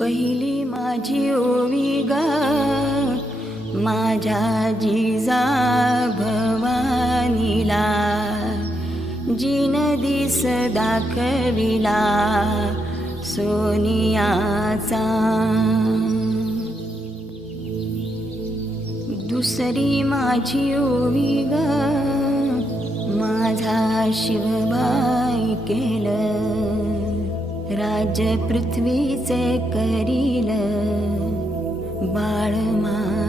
पहिली माझी ओवी माझ्या जिजा भवानीला. जिन दिस दाखविला सोनियाचा. दुसरी माझी ओवी ग. माझा शिवबाई केलं. राज पृथ्वीचे करील. बाळ मा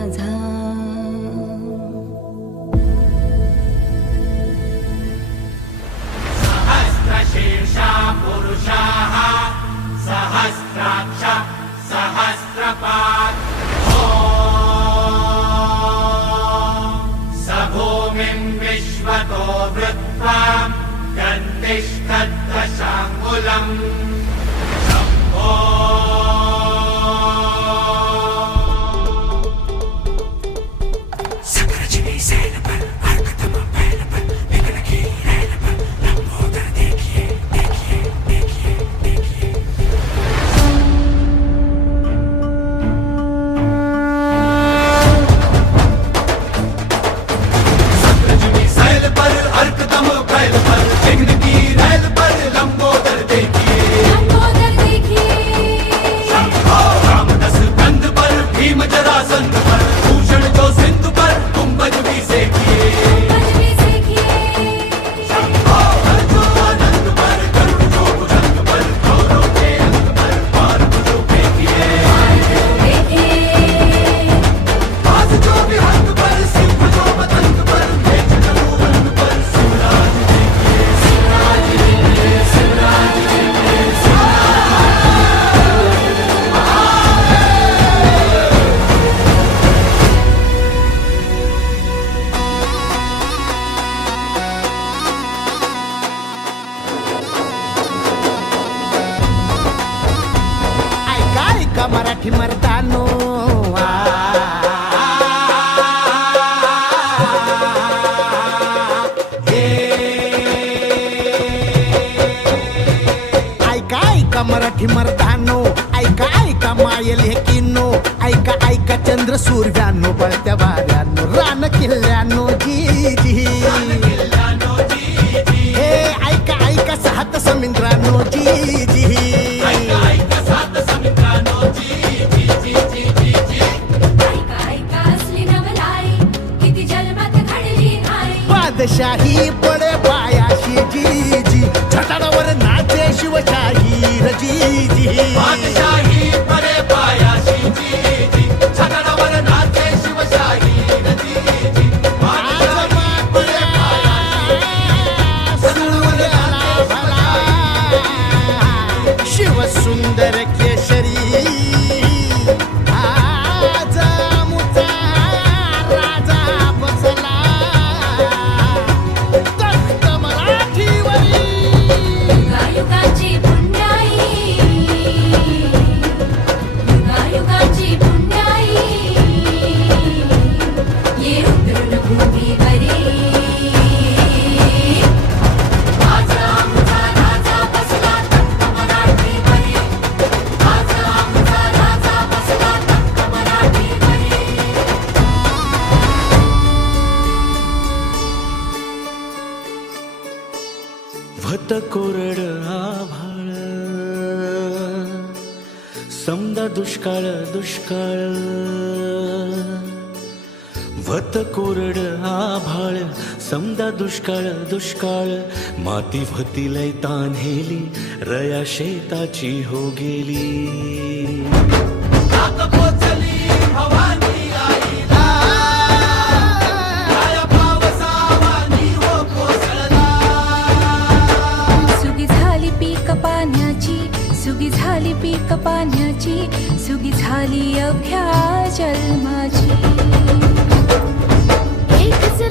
विश्वतो वृत्त्वाम् गन्तिष्ठद्दशाङ्गुलम् शम्भो बघा मराठी मरतानो ऐका ऐका मराठी मरतानो ऐका ऐका मायल हे किन्नो ऐका ऐका चंद्र सूर्यानो पळत्या वाऱ्यानो रान किल्ल्यानो फक्त कोरड आभाळ. समदा दुष्काळ दुष्काळ. वत कोरड आभाळ. समदा दुष्काळ दुष्काळ. माती भती लय तान्हेली रया शेताची हो गेली. झाली अभ्या जन्माची. एक एकच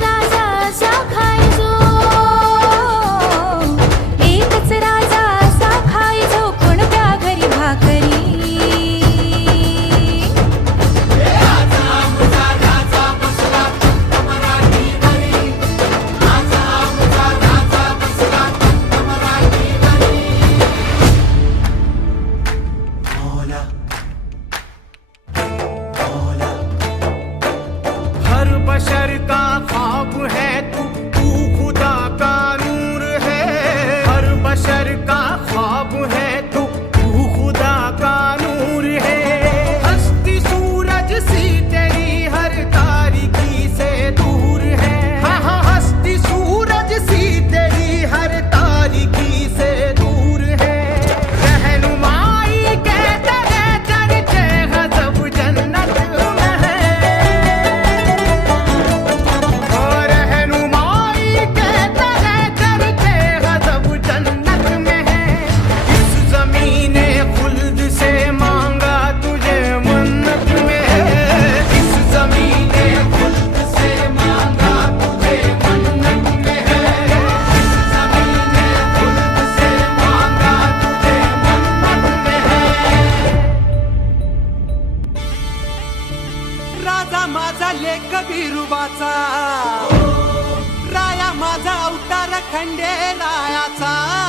राजा बिरुबाचा राया माझा अवतार खंडे रायाचा